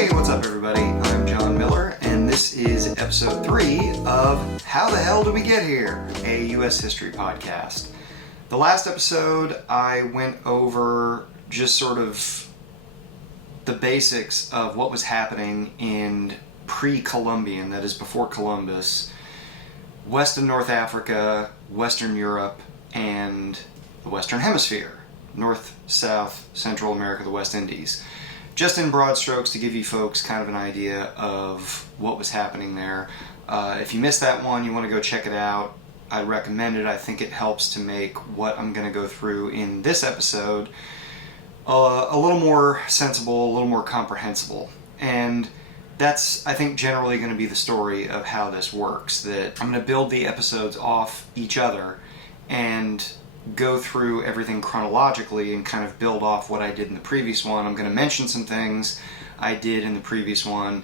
Hey, what's up everybody? I'm John Miller, and this is episode 3 of How the Hell Did We Get Here? A U.S. history podcast. The last episode, I went over just sort of the basics of what was happening in pre-Columbian, that is before Columbus, West and North Africa, Western Europe, and the Western Hemisphere, North, South, Central America, the West Indies. Just in broad strokes to give you folks kind of an idea of what was happening there. If you missed that one, you want to go check it out, I'd recommend it. I think it helps to make what I'm going to go through in this episode a little more sensible, a little more comprehensible. And that's, I think, generally going to be the story of how this works. That I'm going to build the episodes off each other and go through everything chronologically and kind of build off what I did in the previous one. I'm going to mention some things I did in the previous one,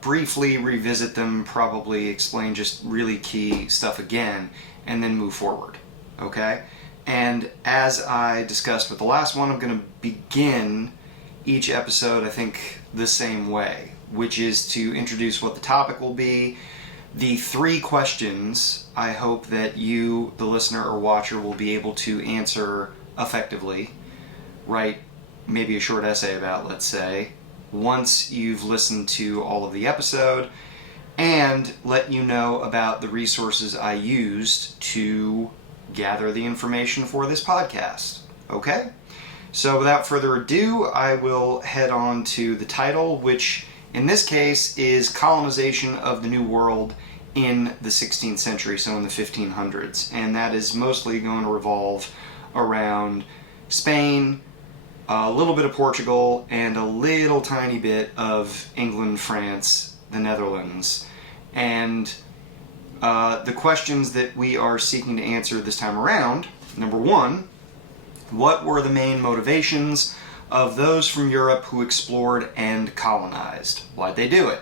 briefly revisit them, probably explain just really key stuff again, and then move forward. Okay? And as I discussed with the last one, I'm going to begin each episode, I think, the same way, which is to introduce what the topic will be. The 3 questions I hope that you, the listener or watcher, will be able to answer effectively. Write maybe a short essay about, let's say, once you've listened to all of the episode, and let you know about the resources I used to gather the information for this podcast. Okay? So without further ado, I will head on to the title, which in this case is Colonization of the New World in the 16th century, so in the 1500s. And that is mostly going to revolve around Spain, a little bit of Portugal, and a little tiny bit of England, France, the Netherlands. And the questions that we are seeking to answer this time around, number 1, what were the main motivations of those from Europe who explored and colonized? Why'd they do it?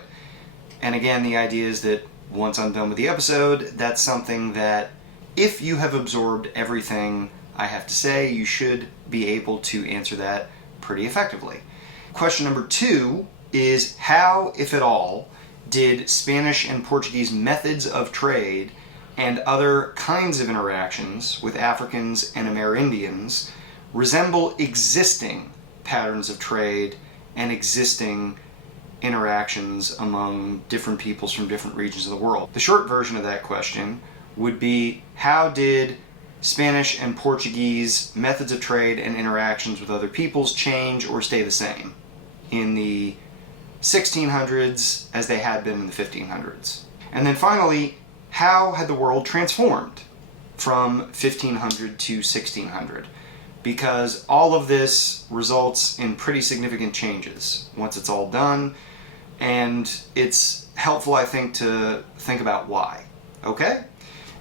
And again, the idea is that once I'm done with the episode, that's something that if you have absorbed everything I have to say, you should be able to answer that pretty effectively. Question number 2 is how, if at all, did Spanish and Portuguese methods of trade and other kinds of interactions with Africans and Amerindians resemble existing patterns of trade and existing interactions among different peoples from different regions of the world? The short version of that question would be, how did Spanish and Portuguese methods of trade and interactions with other peoples change or stay the same in the 1600s as they had been in the 1500s? And then finally, how had the world transformed from 1500 to 1600? Because all of this results in pretty significant changes once it's all done, and it's helpful, I think, to think about why. Okay?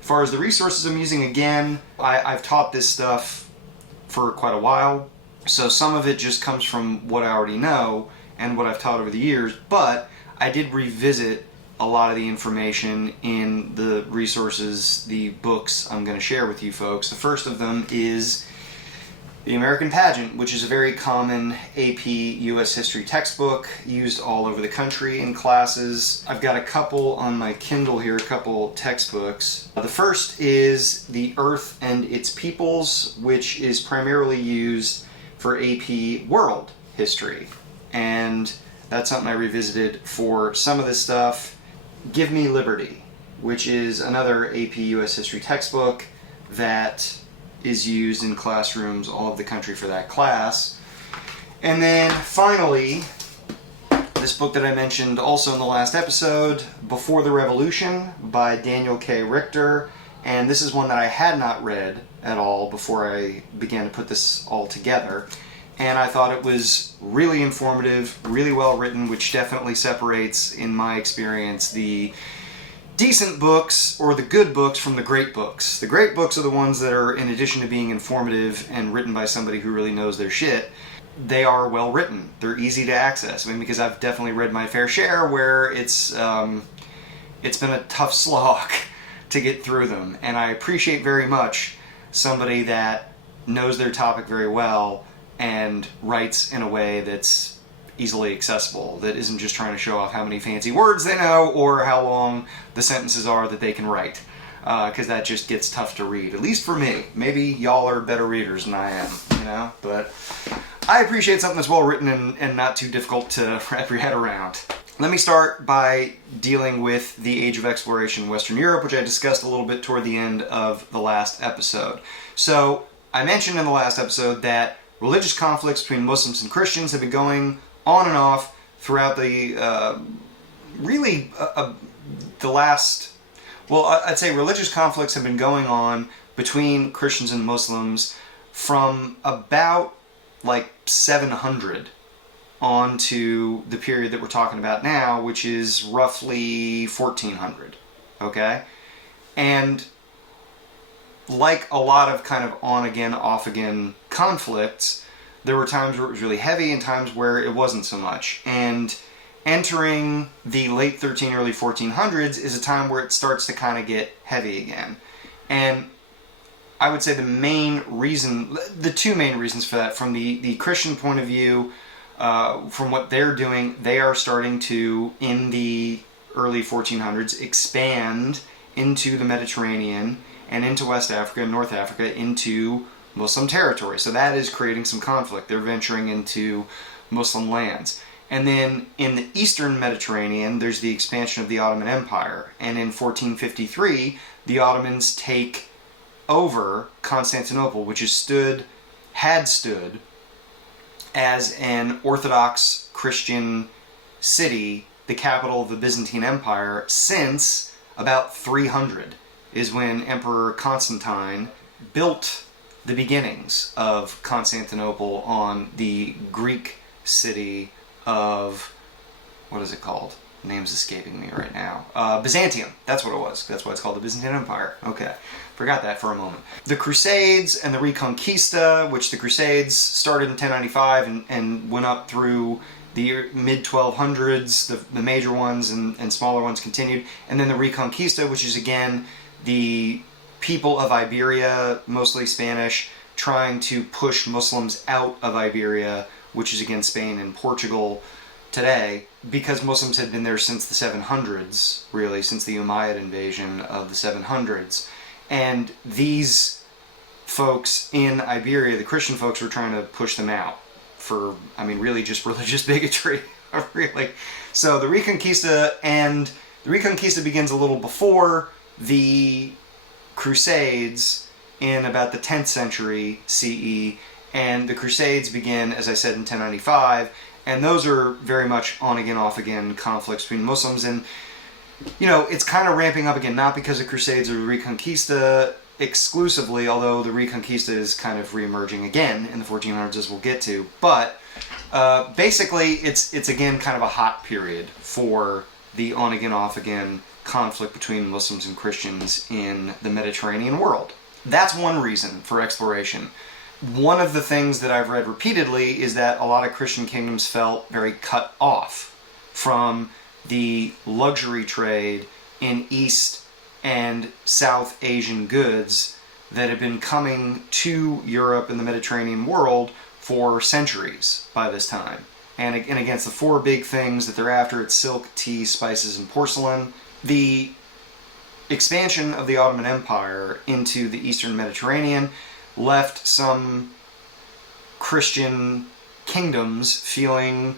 As far as the resources I'm using, again, I've taught this stuff for quite a while, so some of it just comes from what I already know and what I've taught over the years, but I did revisit a lot of the information in the resources, the books I'm going to share with you folks. The first of them is The American Pageant, which is a very common AP U.S. history textbook used all over the country in classes. I've got a couple on my Kindle here, a couple textbooks. The first is The Earth and Its Peoples, which is primarily used for AP World History. And that's something I revisited for some of this stuff. Give Me Liberty, which is another AP U.S. history textbook that is used in classrooms all over the country for that class. And then finally, this book that I mentioned also in the last episode, Before the Revolution by Daniel K. Richter. And this is one that I had not read at all before I began to put this all together. And I thought it was really informative, really well written, which definitely separates, in my experience, the decent books or the good books from the great books. The great books are the ones that are, in addition to being informative and written by somebody who really knows their shit, they are well written. They're easy to access. I mean, because I've definitely read my fair share where it's been a tough slog to get through them. And I appreciate very much somebody that knows their topic very well and writes in a way that's easily accessible, that isn't just trying to show off how many fancy words they know or how long the sentences are that they can write. Because that just gets tough to read, at least for me. Maybe y'all are better readers than I am, but I appreciate something that's well written and not too difficult to wrap your head around. Let me start by dealing with the Age of Exploration in Western Europe, which I discussed a little bit toward the end of the last episode. So, I mentioned in the last episode that religious conflicts between Muslims and Christians have been going on and off throughout the last... Well, I'd say religious conflicts have been going on between Christians and Muslims from about 700 on to the period that we're talking about now, which is roughly 1400, okay? And like a lot of kind of on-again, off-again conflicts, there were times where it was really heavy and times where it wasn't so much. And entering the late 13, early 1400s is a time where it starts to kind of get heavy again. And I would say the two main reasons for that, from the Christian point of view, from what they're doing, they are starting to, in the early 1400s, expand into the Mediterranean and into West Africa and North Africa into Muslim territory. So that is creating some conflict. They're venturing into Muslim lands. And then in the Eastern Mediterranean, there's the expansion of the Ottoman Empire. And in 1453, the Ottomans take over Constantinople, which had stood as an Orthodox Christian city, the capital of the Byzantine Empire, since about 300, is when Emperor Constantine built the beginnings of Constantinople on the Greek city of, what is it called? The name's escaping me right now. Byzantium. That's what it was. That's why it's called the Byzantine Empire. Okay. Forgot that for a moment. The Crusades and the Reconquista, which the Crusades started in 1095 and went up through the mid-1200s, the major ones and smaller ones continued. And then the Reconquista, which is again the people of Iberia, mostly Spanish, trying to push Muslims out of Iberia, which is again Spain and Portugal today, because Muslims had been there since the 700s, really, since the Umayyad invasion of the 700s. And these folks in Iberia, the Christian folks, were trying to push them out for, really just religious bigotry, really. So the Reconquista begins a little before the Crusades in about the 10th century CE, and the Crusades begin, as I said, in 1095, and those are very much on-again, off-again conflicts between Muslims, and, it's kind of ramping up again, not because of Crusades or the Reconquista exclusively, although the Reconquista is kind of re-emerging again in the 1400s, as we'll get to, but basically it's again kind of a hot period for the on-again, off-again conflict between Muslims and Christians in the Mediterranean world. That's one reason for exploration. One of the things that I've read repeatedly is that a lot of Christian kingdoms felt very cut off from the luxury trade in East and South Asian goods that had been coming to Europe and the Mediterranean world for centuries by this time. And against the four big things that they're after, it's silk, tea, spices, and porcelain. The expansion of the Ottoman Empire into the Eastern Mediterranean left some Christian kingdoms feeling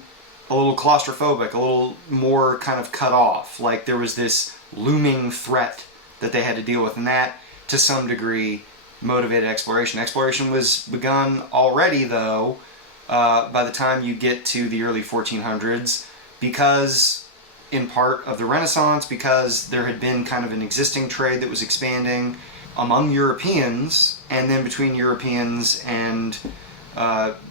a little claustrophobic, a little more kind of cut off, like there was this looming threat that they had to deal with, and that, to some degree, motivated exploration. Exploration was begun already, though, by the time you get to the early 1400s, because, in part, of the Renaissance, because there had been kind of an existing trade that was expanding among Europeans, and then between Europeans and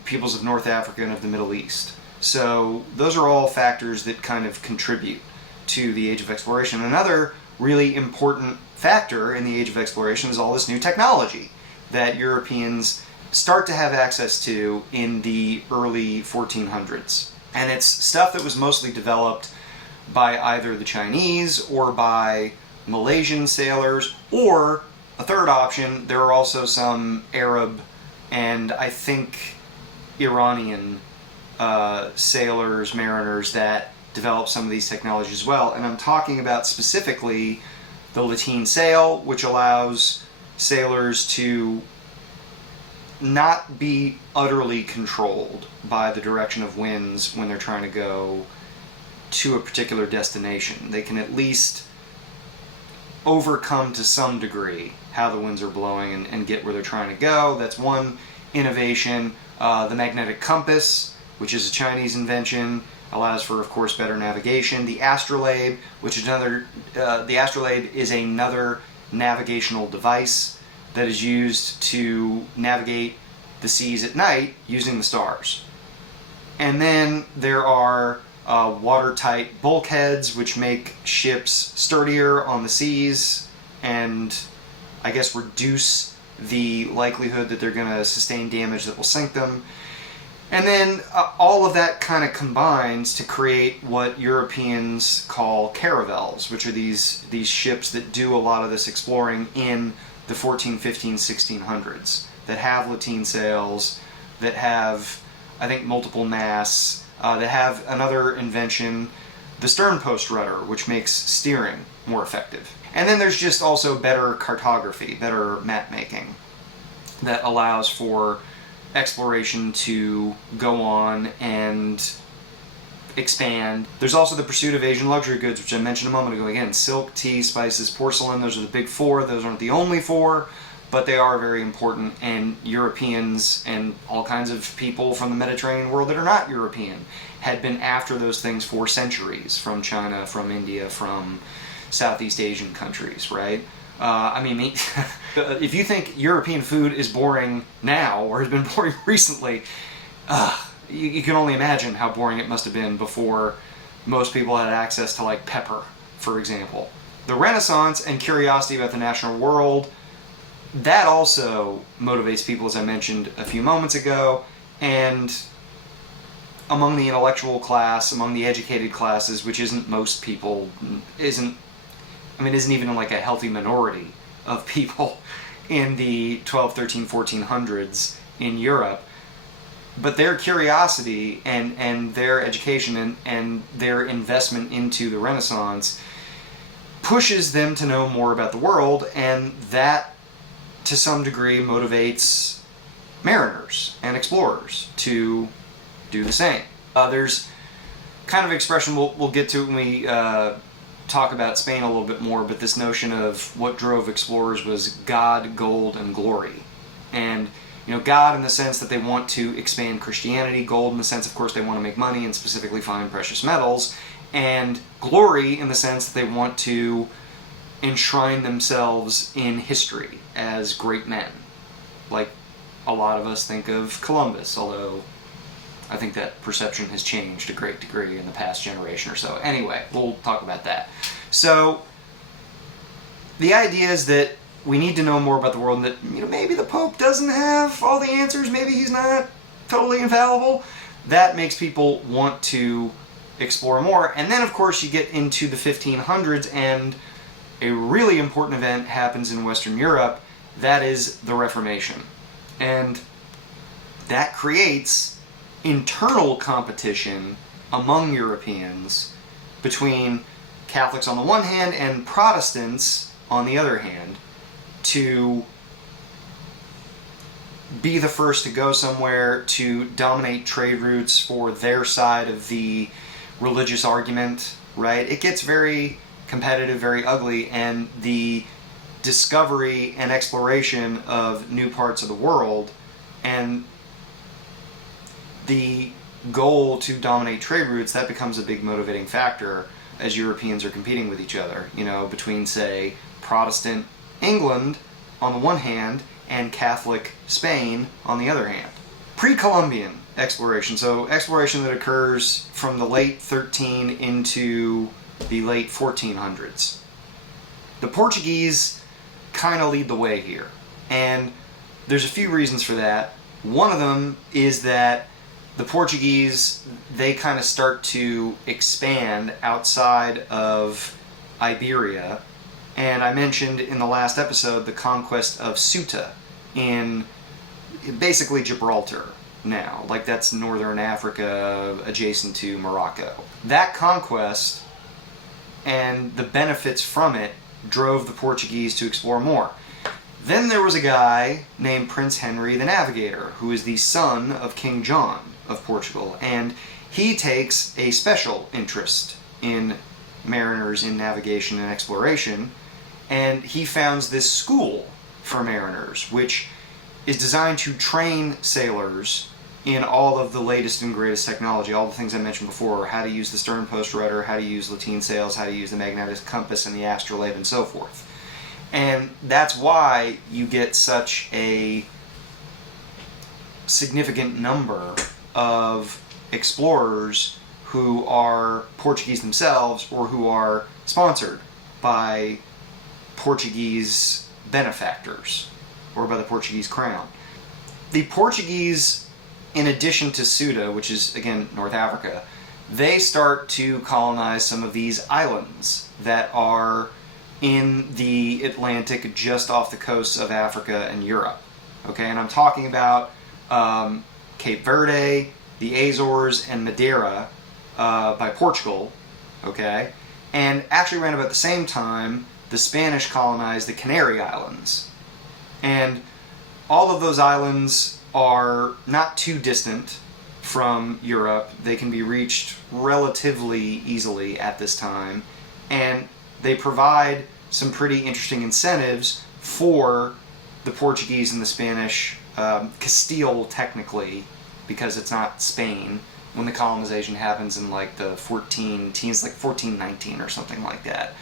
peoples of North Africa and of the Middle East. So those are all factors that kind of contribute to the Age of Exploration. Another really important factor in the Age of Exploration is all this new technology that Europeans start to have access to in the early 1400s. And it's stuff that was mostly developed by either the Chinese or by Malaysian sailors, or a third option, there are also some Arab and I think Iranian sailors, mariners that developed some of these technologies as well. And I'm talking about specifically the lateen sail, which allows sailors to not be utterly controlled by the direction of winds when they're trying to go to a particular destination. They can at least overcome to some degree how the winds are blowing and get where they're trying to go. That's one innovation. The magnetic compass, which is a Chinese invention, allows for, of course, better navigation. The astrolabe, which is the astrolabe is another navigational device that is used to navigate the seas at night using the stars. And then there are watertight bulkheads, which make ships sturdier on the seas and, I guess, reduce the likelihood that they're going to sustain damage that will sink them. And then all of that kind of combines to create what Europeans call caravels, which are these ships that do a lot of this exploring in the 14, 15, 1600s, that have lateen sails, that have, I think, multiple masts, that have another invention, the stern post rudder, which makes steering more effective. And then there's just also better cartography, better map making, that allows for exploration to go on and expand. There's also the pursuit of Asian luxury goods, which I mentioned a moment ago. Again, silk, tea, spices, porcelain, those are the big four. Those aren't the only four, but they are very important, and Europeans and all kinds of people from the Mediterranean world that are not European had been after those things for centuries, from China, from India, from Southeast Asian countries, right? I mean, if you think European food is boring now, or has been boring recently, you can only imagine how boring it must have been before most people had access to, like, pepper, for example. The Renaissance and curiosity about the natural world, that also motivates people, as I mentioned a few moments ago, and among the intellectual class, among the educated classes, which isn't most people, isn't even like a healthy minority of people in the 12, 13, 1400s in Europe. But their curiosity and their education and their investment into the Renaissance pushes them to know more about the world, and that, to some degree, motivates mariners and explorers to do the same. There's kind of expression we'll get to when we talk about Spain a little bit more, but this notion of what drove explorers was God, gold, and glory. And, God in the sense that they want to expand Christianity, gold in the sense, of course, they want to make money and specifically find precious metals, and glory in the sense that they want to enshrine themselves in history as great men. Like a lot of us think of Columbus, although I think that perception has changed a great degree in the past generation or so. Anyway, we'll talk about that. So, the idea is that we need to know more about the world, and that maybe the Pope doesn't have all the answers, maybe he's not totally infallible. That makes people want to explore more. And then, of course, you get into the 1500s, and a really important event happens in Western Europe. That is the Reformation. And that creates internal competition among Europeans between Catholics on the one hand and Protestants on the other hand to be the first to go somewhere, to dominate trade routes for their side of the religious argument, right? It gets very competitive, very ugly, and the discovery and exploration of new parts of the world and the goal to dominate trade routes, that becomes a big motivating factor as Europeans are competing with each other, between, say, Protestant England on the one hand and Catholic Spain on the other hand. Pre-Columbian exploration, so exploration that occurs from the late 13 into the late 1400s. The Portuguese kind of lead the way here, and there's a few reasons for that. One of them is that the Portuguese, they kind of start to expand outside of Iberia, and I mentioned in the last episode the conquest of Ceuta in basically Gibraltar, now. Like, that's northern Africa adjacent to Morocco. That conquest and the benefits from it drove the Portuguese to explore more. Then there was a guy named Prince Henry the Navigator, who is the son of King John of Portugal, and he takes a special interest in mariners, in navigation and exploration, and he founds this school for mariners, which is designed to train sailors in all of the latest and greatest technology, all the things I mentioned before, how to use the stern post rudder, how to use lateen sails, how to use the magnetic compass and the astrolabe, and so forth. And that's why you get such a significant number of explorers who are Portuguese themselves or who are sponsored by Portuguese benefactors or by the Portuguese crown. The Portuguese, in addition to Ceuta, which is, again, North Africa, they start to colonize some of these islands that are in the Atlantic just off the coasts of Africa and Europe. Okay, and I'm talking about Cape Verde, the Azores, and Madeira by Portugal. Okay, and actually around about the same time, the Spanish colonized the Canary Islands. And all of those islands are not too distant from Europe. They can be reached relatively easily at this time, and they provide some pretty interesting incentives for the Portuguese and the Spanish, Castile technically, because it's not Spain, when the colonization happens in like the 1419 or something like that,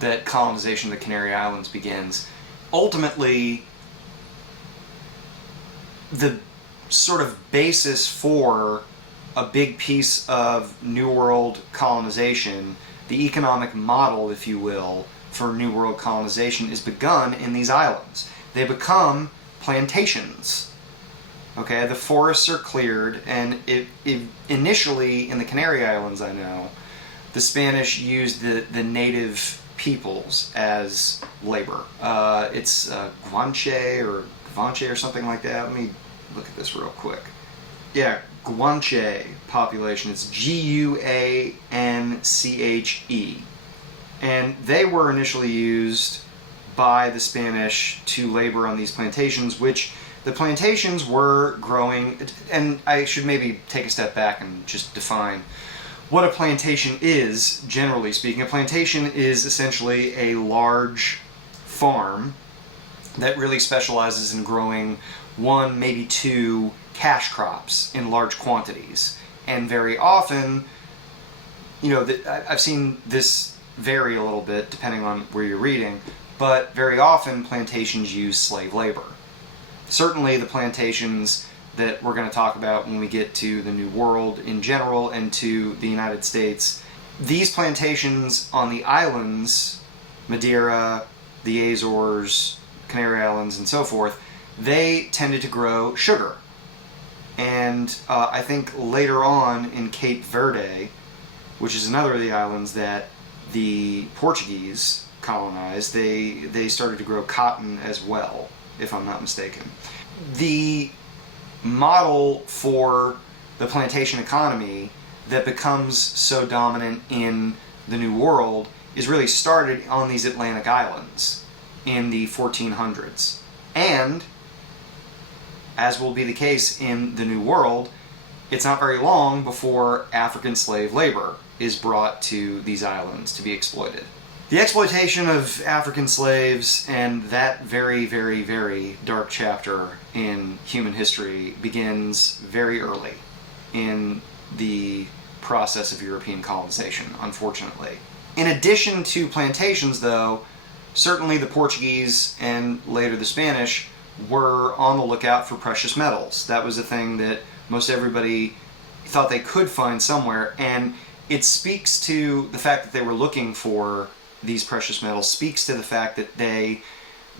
that colonization of the Canary Islands begins. Ultimately, the sort of basis for a big piece of New World colonization, the economic model, if you will, for New World colonization is begun in these islands. They become plantations. Okay, the forests are cleared, and initially in the Canary Islands, I know, the Spanish used the native peoples as labor. It's Guanche or something like that. Let me look at this real quick. Yeah, Guanche population. It's Guanche. And they were initially used by the Spanish to labor on these plantations, which the plantations were growing. And I should maybe take a step back and just define what a plantation is, generally speaking. A plantation is essentially a large farm that really specializes in growing one, maybe two cash crops in large quantities. And very often, you know, I've seen this vary a little bit depending on where you're reading, but very often plantations use slave labor. Certainly the plantations that we're going to talk about when we get to the New World in general and to the United States, these plantations on the islands, Madeira, the Azores, Canary Islands, and so forth, they tended to grow sugar. And I think later on in Cape Verde, which is another of the islands that the Portuguese colonized, they started to grow cotton as well, if I'm not mistaken. The model for the plantation economy that becomes so dominant in the New World is really started on these Atlantic islands in the 1400s. And, as will be the case in the New World, it's not very long before African slave labor is brought to these islands to be exploited. The exploitation of African slaves and that very, very, very dark chapter in human history begins very early in the process of European colonization, unfortunately. In addition to plantations, though, certainly the Portuguese and later the Spanish were on the lookout for precious metals. That was a thing that most everybody thought they could find somewhere, and it speaks to the fact that they were looking for these precious metals, speaks to the fact that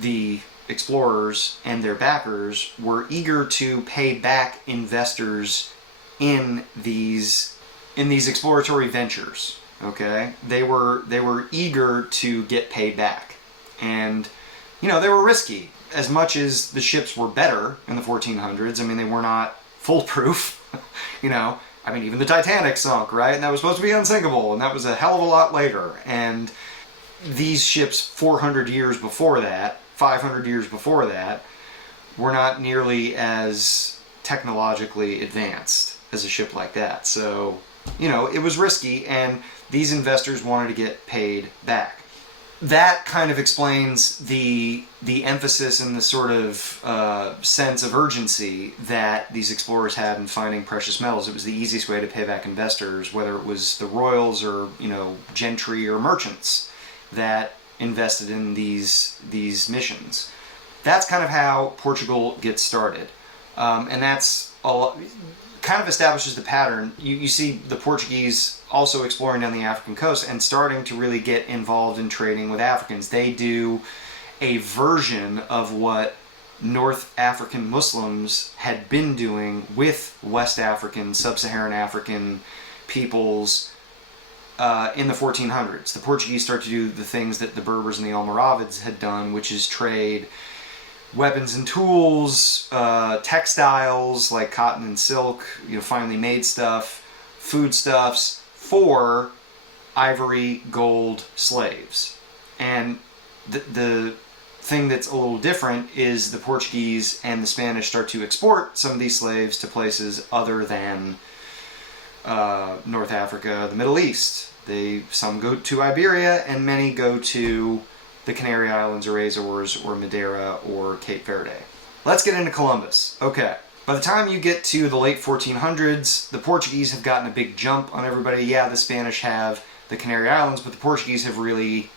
the explorers and their backers, were eager to pay back investors in these exploratory ventures. Okay, they were eager to get paid back, and you know, they were risky. As much as the ships were better in the 1400s, I mean, they were not foolproof. I mean, even the Titanic sunk, right? And that was supposed to be unsinkable, and that was a hell of a lot later. And these ships 400 years before that, 500 years before that, were not nearly as technologically advanced as a ship like that. So, it was risky, and these investors wanted to get paid back. That kind of explains the emphasis and the sort of sense of urgency that these explorers had in finding precious metals. It was the easiest way to pay back investors, whether it was the royals or gentry or merchants that invested in these missions. That's kind of how Portugal gets started, and that's kind of establishes the pattern. You see the Portuguese also exploring down the African coast and starting to really get involved in trading with Africans. They do a version of what North African Muslims had been doing with West African, Sub-Saharan African peoples in the 1400s. The Portuguese start to do the things that the Berbers and the Almoravids had done, which is trade weapons and tools, textiles like cotton and silk, finely made stuff, foodstuffs, for ivory, gold, slaves. And the thing that's a little different is the Portuguese and the Spanish start to export some of these slaves to places other than North Africa, the Middle East. Some go to Iberia, and many go to the Canary Islands or Azores or Madeira or Cape Verde. Let's get into Columbus. Okay. By the time you get to the late 1400s, the Portuguese have gotten a big jump on everybody. Yeah, the Spanish have the Canary Islands, but the Portuguese have really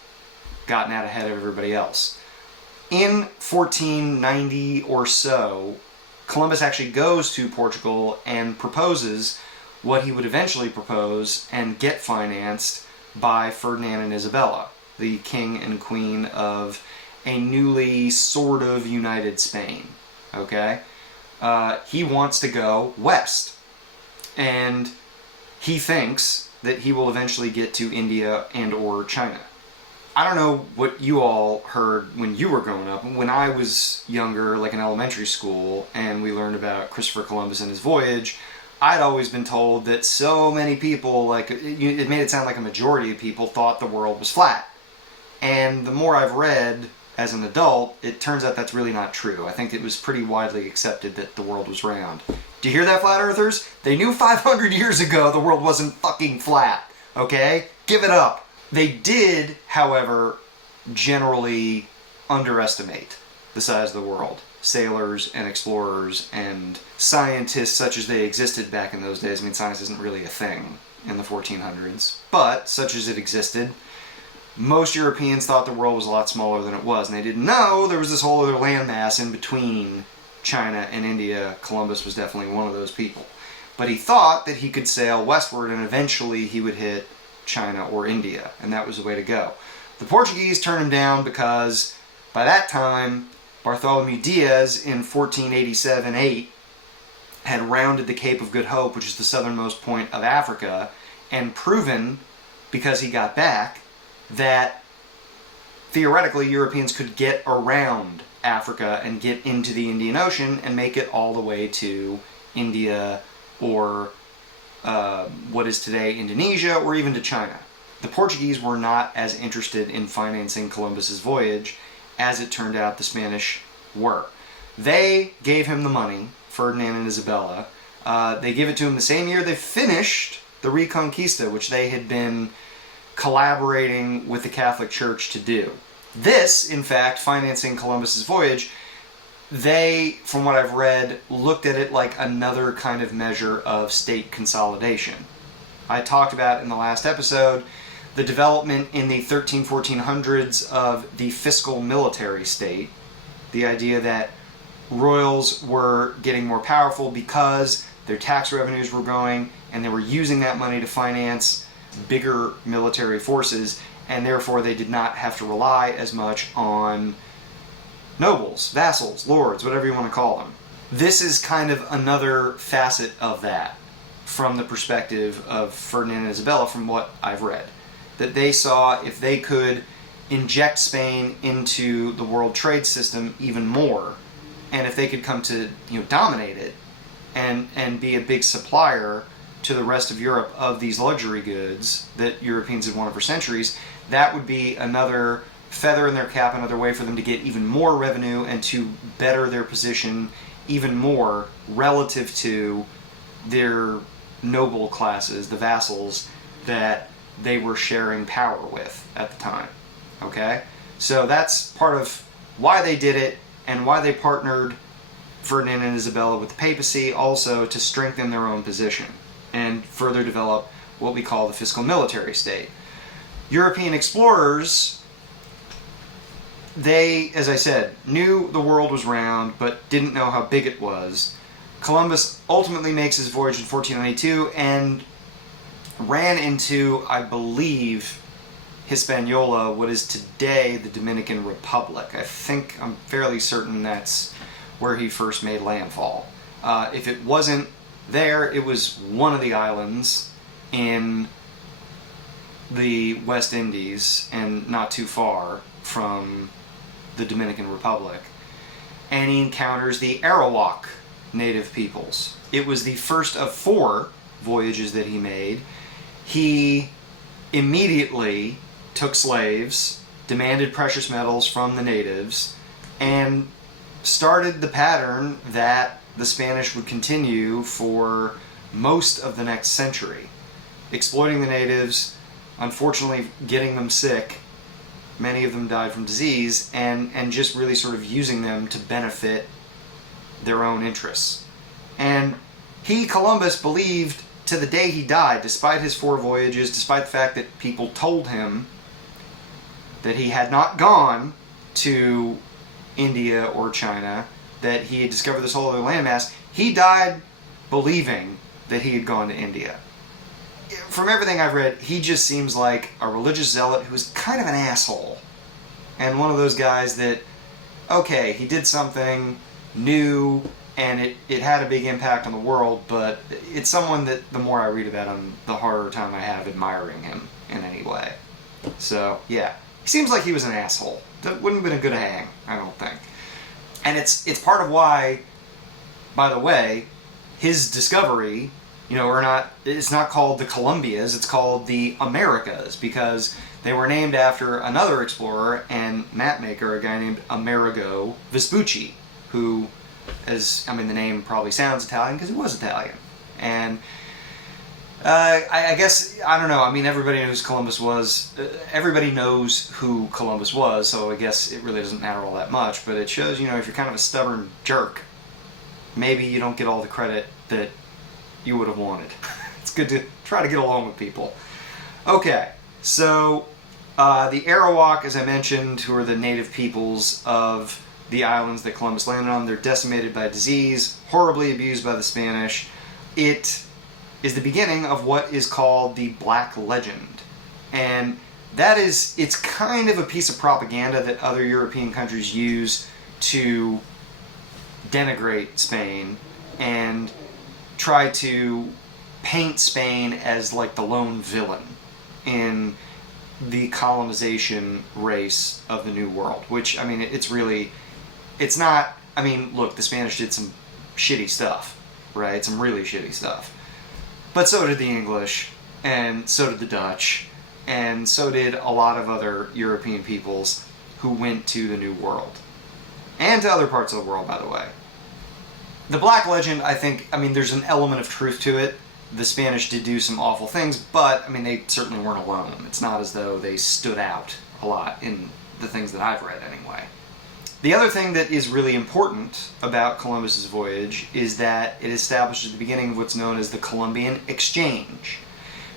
gotten out ahead of everybody else. In 1490 or so, Columbus actually goes to Portugal and proposes what he would eventually propose and get financed by Ferdinand and Isabella, the king and queen of a newly sort of united Spain. Okay? He wants to go west, and he thinks that he will eventually get to India and or China. I don't know what you all heard when you were growing up. When I was younger, like in elementary school, and we learned about Christopher Columbus and his voyage, I'd always been told that so many people, it made it sound like a majority of people thought the world was flat. And the more I've read as an adult, it turns out that's really not true. I think it was pretty widely accepted that the world was round. Do you hear that, flat earthers? They knew 500 years ago the world wasn't fucking flat, okay? Give it up. They did, however, generally underestimate the size of the world. Sailors and explorers and scientists such as they existed back in those days. I mean, science isn't really a thing in the 1400s, but such as it existed, most Europeans thought the world was a lot smaller than it was, and they didn't know there was this whole other landmass in between China and India. Columbus was definitely one of those people. But he thought that he could sail westward and eventually he would hit China or India, and that was the way to go. The Portuguese turned him down because by that time, Bartholomew Diaz in 1487-8 had rounded the Cape of Good Hope, which is the southernmost point of Africa, and proven, because he got back, that theoretically Europeans could get around Africa and get into the Indian Ocean and make it all the way to India or what is today Indonesia, or even to China. The Portuguese were not as interested in financing Columbus's voyage as it turned out the Spanish were. They gave him the money, Ferdinand and Isabella. They gave it to him the same year they finished the Reconquista, which they had been collaborating with the Catholic Church to do. This, in fact, financing Columbus's voyage, they, from what I've read, looked at it like another kind of measure of state consolidation. I talked about in the last episode the development in the 1300s-1400s of the fiscal military state, the idea that royals were getting more powerful because their tax revenues were growing and they were using that money to finance bigger military forces, and therefore they did not have to rely as much on nobles, vassals, lords, whatever you want to call them. This is kind of another facet of that from the perspective of Ferdinand and Isabella, from what I've read. That they saw if they could inject Spain into the world trade system even more, and if they could come to dominate it, and be a big supplier to the rest of Europe of these luxury goods that Europeans had wanted for centuries, that would be another feather in their cap, another way for them to get even more revenue and to better their position even more relative to their noble classes, the vassals that they were sharing power with at the time. Okay? So that's part of why they did it and why they partnered Ferdinand and Isabella with the papacy, also to strengthen their own position and further develop what we call the fiscal military state. European explorers, they, as I said, knew the world was round but didn't know how big it was. Columbus ultimately makes his voyage in 1492 and ran into, I believe, Hispaniola, what is today the Dominican Republic. I'm fairly certain that's where he first made landfall. If it wasn't there, it was one of the islands in the West Indies and not too far from the Dominican Republic. And he encounters the Arawak native peoples. It was the first of 4 voyages that he made. He immediately took slaves, demanded precious metals from the natives, and started the pattern that the Spanish would continue for most of the next century. Exploiting the natives, unfortunately getting them sick, many of them died from disease, and just really sort of using them to benefit their own interests. And he, Columbus, believed to the day he died, despite his 4 voyages, despite the fact that people told him that he had not gone to India or China, that he had discovered this whole other landmass, he died believing that he had gone to India. From everything I've read, he just seems like a religious zealot who's kind of an asshole. And one of those guys that, okay, he did something new and it had a big impact on the world, but it's someone that the more I read about him, the harder time I have admiring him in any way. So, yeah. He seems like he was an asshole. That wouldn't have been a good hang, I don't think. And it's part of why, by the way, his discovery, it's not called the Columbias, it's called the Americas, because they were named after another explorer and mapmaker, a guy named Amerigo Vespucci, who, the name probably sounds Italian because he was Italian. And I guess, I don't know, everybody knows Columbus was, everybody knows who Columbus was, so I guess it really doesn't matter all that much, but it shows, if you're kind of a stubborn jerk, maybe you don't get all the credit that you would have wanted. It's good to try to get along with people. Okay, so the Arawak, as I mentioned, who are the native peoples of the islands that Columbus landed on, they're decimated by disease, horribly abused by the Spanish. It is the beginning of what is called the Black Legend. And it's kind of a piece of propaganda that other European countries use to denigrate Spain and try to paint Spain as like the lone villain in the colonization race of the New World, which, it's not, look, the Spanish did some shitty stuff, right? Some really shitty stuff. But so did the English, and so did the Dutch, and so did a lot of other European peoples who went to the New World. And to other parts of the world, by the way. The Black Legend, I think, there's an element of truth to it. The Spanish did do some awful things, but, they certainly weren't alone. It's not as though they stood out a lot in the things that I've read, anyway. The other thing that is really important about Columbus's voyage is that it establishes the beginning of what's known as the Columbian Exchange.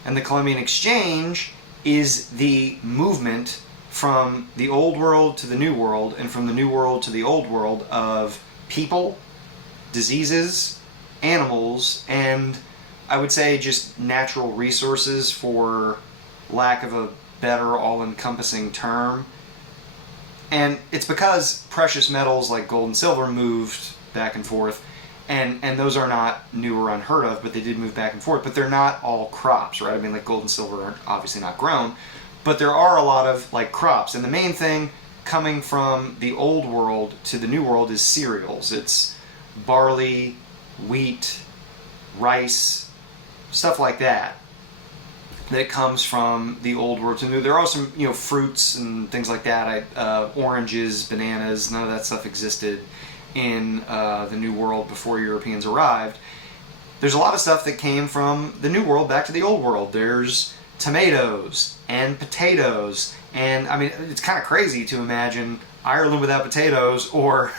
And the Columbian Exchange is the movement from the Old World to the New World, and from the New World to the Old World, of people, diseases, animals, and I would say just natural resources, for lack of a better all-encompassing term. And it's because precious metals like gold and silver moved back and forth, and those are not new or unheard of, but they did move back and forth, but they're not all crops, right? Like gold and silver are obviously not grown, but there are a lot of crops, and the main thing coming from the Old World to the New World is cereals. It's barley, wheat, rice, stuff like that comes from the old world to new. There are some, fruits and things like that. Oranges, bananas, none of that stuff existed in the New World before Europeans arrived. There's a lot of stuff that came from the New World back to the Old World. There's tomatoes and potatoes, and I mean, it's kind of crazy to imagine Ireland without potatoes or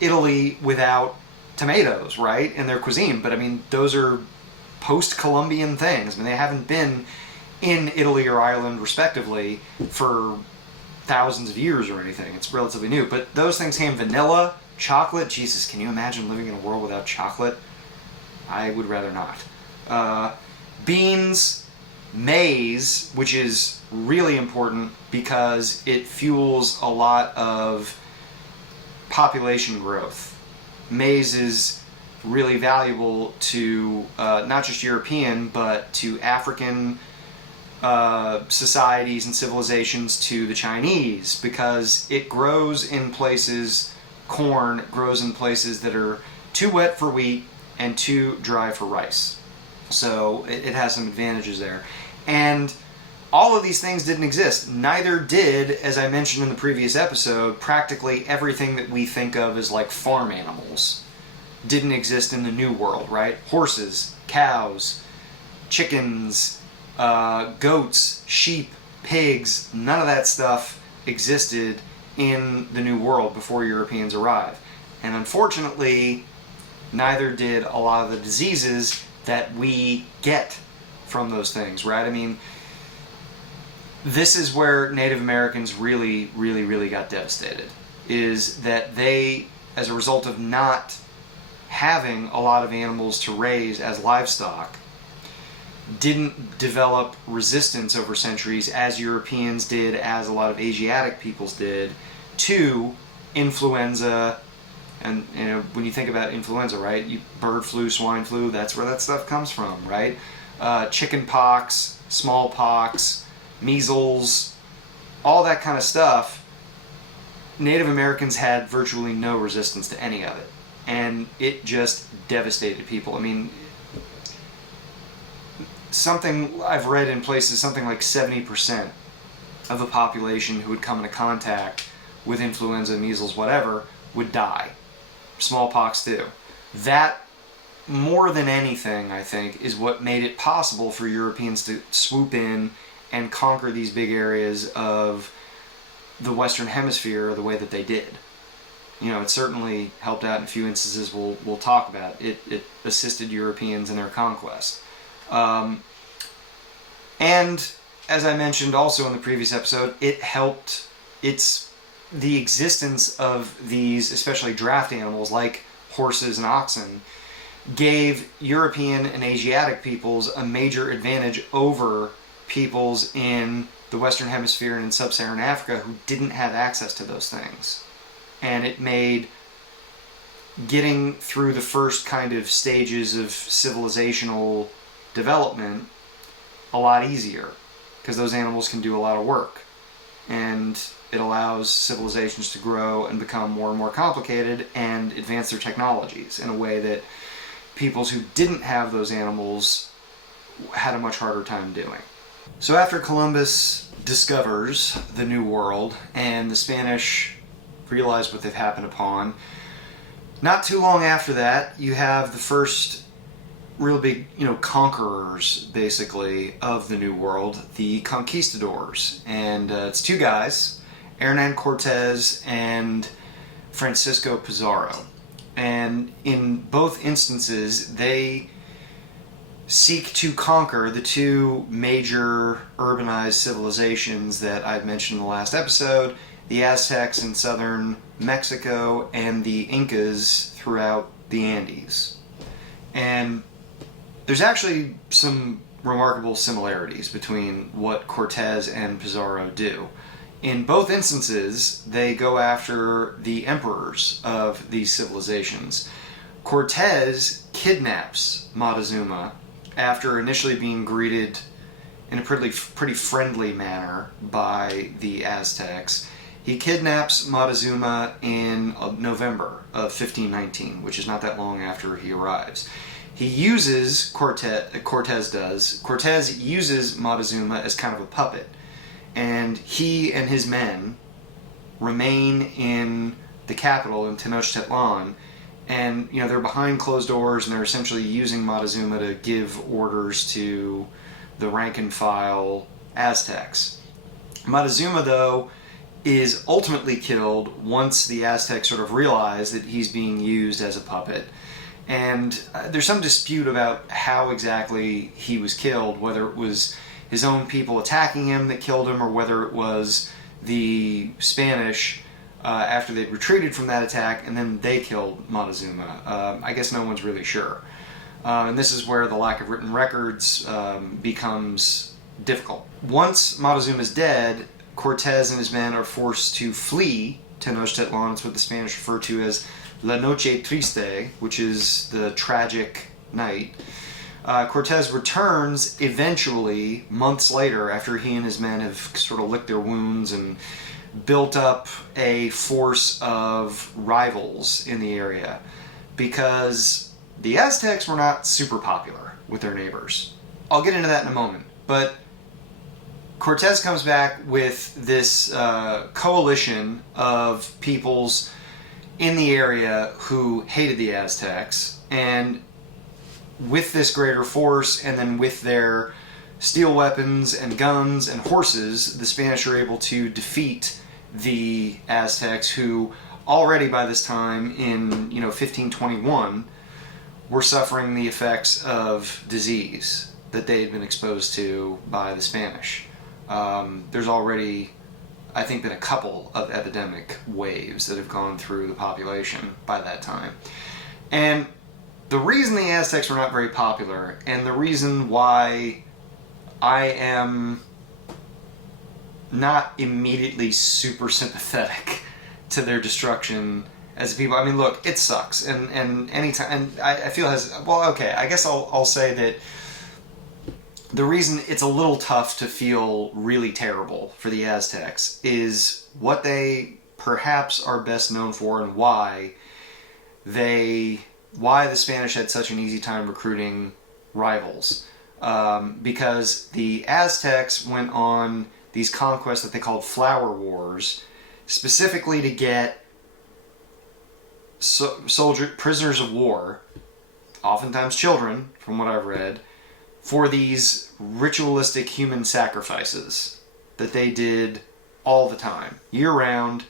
Italy without tomatoes, right, in their cuisine. But I mean, those are post-Columbian things. I mean, they haven't been in Italy or Ireland, respectively, for thousands of years or anything. It's relatively new. But those things came. Vanilla, chocolate. Jesus, can you imagine living in a world without chocolate? I would rather not. Beans, maize, which is really important because it fuels a lot of population growth. Maize is really valuable to not just European, but to African societies and civilizations, to the Chinese, because it grows in places, corn grows in places that are too wet for wheat and too dry for rice. So it has some advantages there. And all of these things didn't exist. Neither did, as I mentioned in the previous episode, practically everything that we think of as like farm animals didn't exist in the New World, right? Horses, cows, chickens, goats, sheep, pigs, none of that stuff existed in the New World before Europeans arrived. And unfortunately, neither did a lot of the diseases that we get from those things, right? I mean, this is where Native Americans really, really, really got devastated, is that they, as a result of not having a lot of animals to raise as livestock, didn't develop resistance over centuries as Europeans did, as a lot of Asiatic peoples did, to influenza. And when you think about influenza, right, bird flu, swine flu, that's where that stuff comes from, right? Chicken pox, smallpox, measles, all that kind of stuff. Native Americans had virtually no resistance to any of it. And it just devastated people. I mean, something I've read in places, something like 70% of the population who would come into contact with influenza, measles, whatever, would die. Smallpox too. That, more than anything, I think, is what made it possible for Europeans to swoop in and conquer these big areas of the Western Hemisphere the way that they did. It certainly helped out in a few instances we'll talk about. It assisted Europeans in their conquest. And as I mentioned also in the previous episode, it helped, the existence of these, especially draft animals like horses and oxen, gave European and Asiatic peoples a major advantage over peoples in the Western Hemisphere and in Sub-Saharan Africa who didn't have access to those things. And it made getting through the first kind of stages of civilizational development a lot easier, because those animals can do a lot of work. And it allows civilizations to grow and become more and more complicated and advance their technologies in a way that peoples who didn't have those animals had a much harder time doing. So after Columbus discovers the New World and the Spanish realize what they've happened upon, not too long after that, you have the first real big, conquerors, basically, of the New World, the conquistadors. And it's two guys, Hernan Cortez and Francisco Pizarro. And in both instances, they seek to conquer the two major urbanized civilizations that I've mentioned in the last episode, the Aztecs in southern Mexico and the Incas throughout the Andes. And there's actually some remarkable similarities between what Cortez and Pizarro do. In both instances, they go after the emperors of these civilizations. Cortez kidnaps Montezuma after initially being greeted in a pretty friendly manner by the Aztecs, He kidnaps Montezuma in November of 1519, which is not that long after he arrives. He uses, Cortez uses Montezuma as kind of a puppet. And he and his men remain in the capital, in Tenochtitlan, and they're behind closed doors, and they're essentially using Montezuma to give orders to the rank and file Aztecs. Montezuma, though, is ultimately killed once the Aztecs sort of realize that he's being used as a puppet. And there's some dispute about how exactly he was killed, whether it was his own people attacking him that killed him, or whether it was the Spanish after they retreated from that attack, and then they killed Montezuma. I guess no one's really sure. And this is where the lack of written records becomes difficult. Once Montezuma's dead, Cortez and his men are forced to flee Tenochtitlan. It's what the Spanish refer to as La Noche Triste, which is the tragic night. Cortez returns eventually, months later, after he and his men have sort of licked their wounds and built up a force of rivals in the area, because the Aztecs were not super popular with their neighbors. I'll get into that in a moment, but Cortez comes back with this coalition of peoples in the area who hated the Aztecs, and with this greater force, and then with their steel weapons and guns and horses, the Spanish are able to defeat the Aztecs, who already by this time in 1521 were suffering the effects of disease that they had been exposed to by the Spanish. There's already, I think, been a couple of epidemic waves that have gone through the population by that time. And the reason the Aztecs were not very popular, and the reason why I am not immediately super sympathetic to their destruction as a people. I mean, look, it sucks, and anytime, and I feel I guess I'll say that the reason it's a little tough to feel really terrible for the Aztecs is what they perhaps are best known for, and why the Spanish had such an easy time recruiting rivals. Because the Aztecs went on these conquests that they called flower wars, specifically to get prisoners of war, oftentimes children, from what I've read, for these ritualistic human sacrifices that they did all the time, year-round,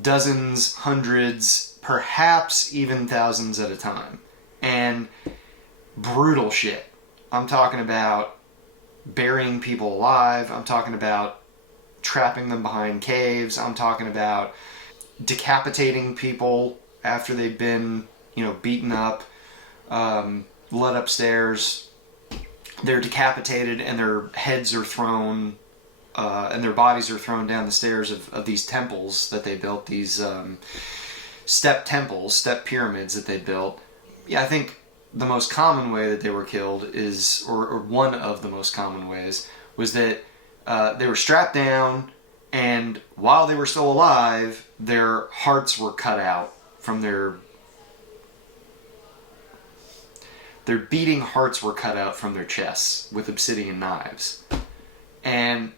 dozens, hundreds, perhaps even thousands at a time. And brutal shit. I'm talking about burying people alive. I'm talking about trapping them behind caves. I'm talking about decapitating people after they've been, beaten up, led upstairs. They're decapitated, and their heads are thrown, and their bodies are thrown down the stairs of these temples that they built, these step temples, step pyramids that they built. Yeah, I think the most common way that they were killed is, or one of the most common ways, was that they were strapped down, and while they were still alive, their hearts were cut out from their beating hearts were cut out from their chests with obsidian knives. And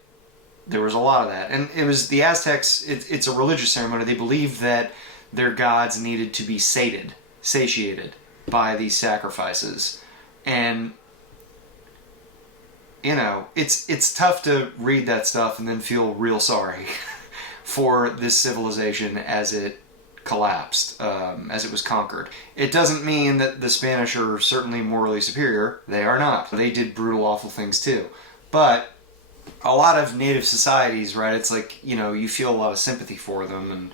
there was a lot of that. And it was the Aztecs, it's a religious ceremony. They believed that their gods needed to be satiated by these sacrifices. And it's tough to read that stuff and then feel real sorry for this civilization as it collapsed, as it was conquered. It doesn't mean that the Spanish are certainly morally superior. They are not. They did brutal, awful things too. But a lot of native societies, right, it's like, you feel a lot of sympathy for them.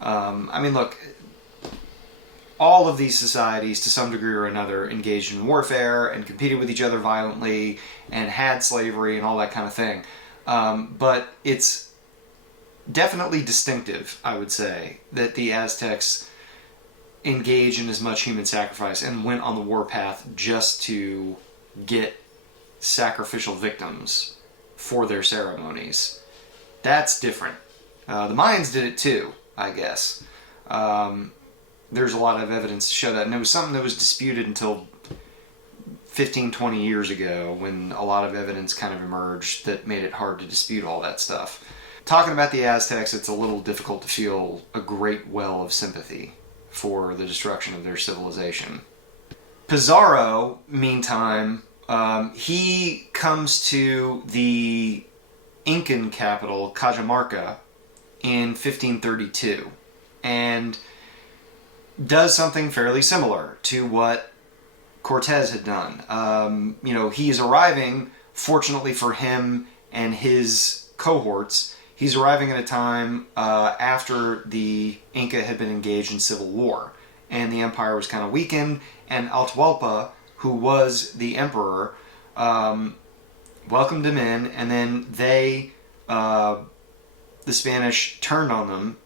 And look, all of these societies, to some degree or another, engaged in warfare and competed with each other violently and had slavery and all that kind of thing. But it's definitely distinctive, I would say, that the Aztecs engaged in as much human sacrifice and went on the warpath just to get sacrificial victims for their ceremonies. That's different. The Mayans did it too, I guess. There's a lot of evidence to show that, and it was something that was disputed until 15, 20 years ago, when a lot of evidence kind of emerged that made it hard to dispute all that stuff. Talking about the Aztecs, it's a little difficult to feel a great well of sympathy for the destruction of their civilization. Pizarro, meantime, he comes to the Incan capital, Cajamarca, in 1532, and does something fairly similar to what Cortez had done. He's arriving, fortunately for him and his cohorts, he's arriving at a time after the Inca had been engaged in civil war, and the empire was kind of weakened, and Atahualpa, who was the emperor, welcomed him in, and then the Spanish turned on them,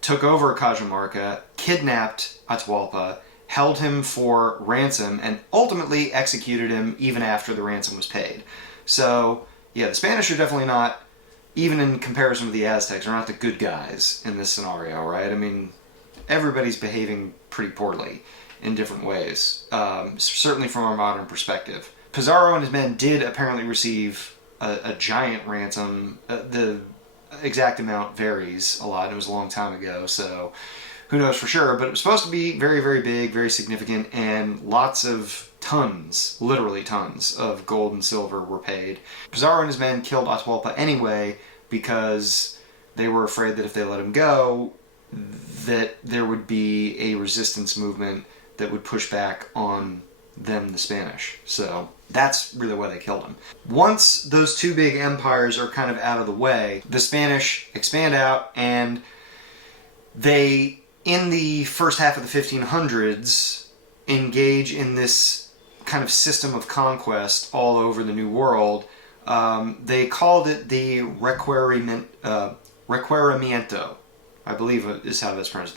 took over Cajamarca, kidnapped Atahualpa, held him for ransom, and ultimately executed him even after the ransom was paid. So, yeah, the Spanish are definitely not, even in comparison with the Aztecs, are not the good guys in this scenario, right? I mean, everybody's behaving pretty poorly in different ways, certainly from our modern perspective. Pizarro and his men did apparently receive a giant ransom. The exact amount varies a lot. It was a long time ago, so who knows for sure, but it was supposed to be very, very big, very significant, and lots of tons, literally tons, of gold and silver were paid. Pizarro and his men killed Atahualpa anyway because they were afraid that if they let him go, that there would be a resistance movement that would push back on them, the Spanish. So that's really why they killed him. Once those two big empires are kind of out of the way, the Spanish expand out, and they, in the first half of the 1500s, engage in this kind of system of conquest all over the New World. They called it the requerimiento, I believe is how that's pronounced.